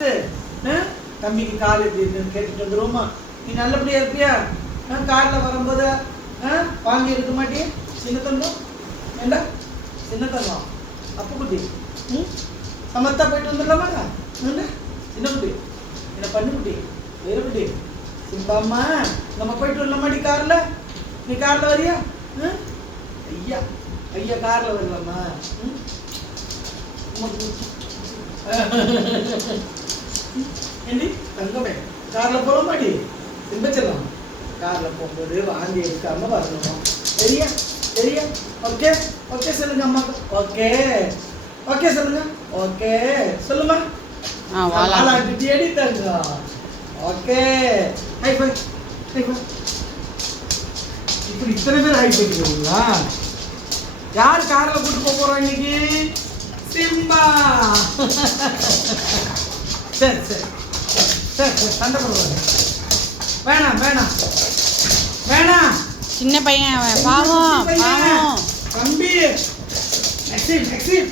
தம்பிக்கு கால் எப்படி இருக்குன்னு கேட்டுட்டு வந்துருவோமா? நீ நல்லபடியா இருப்பியா? காரில் வரும்போது வாங்கி இருக்க மாட்டியே? சின்ன தங்கம் ஏண்டா சின்ன தங்கம் அப்பு குட்டி சமத்தா போயிட்டு வந்துடலாமாங்க? சின்ன குட்டி என்ன பண்ணு குட்டி வேறு குட்டி சிம்பாம்மா நம்ம போயிட்டு வரலாமாடி காரில்? நீ காரில் வரியா? ஐயா ஐயா காரில் வரலாமா? ஏண்டி தங்கமே காரில் போக மாட்டி சிம்பச்சிடலாம். காரில் போகும்போது வாந்தி எடுக்காம வரணும். சரியா சரியா? ஓகே ஓகே சொல்லுங்க அம்மாக்கு. ஓகே ஓகே சொல்லுங்க. ஓகே சொல்லுமா. வாழாட்டியடி தங்க. Okay high five high five. இப்படி இத்தனை பேர் ஹை பண்ணிக்கிறீங்களா? யார் காரில் கூட்டு போக போகிறோம் இன்னைக்கு? சிம்பா. சரி சரி சரி சரி சண்டை போடுவாங்க. வேணாம் வேணாம் வேணாம். சின்ன பையன் பாவம் பாவம் தம்பி நெக்ஸ்ட் நெக்ஸ்ட்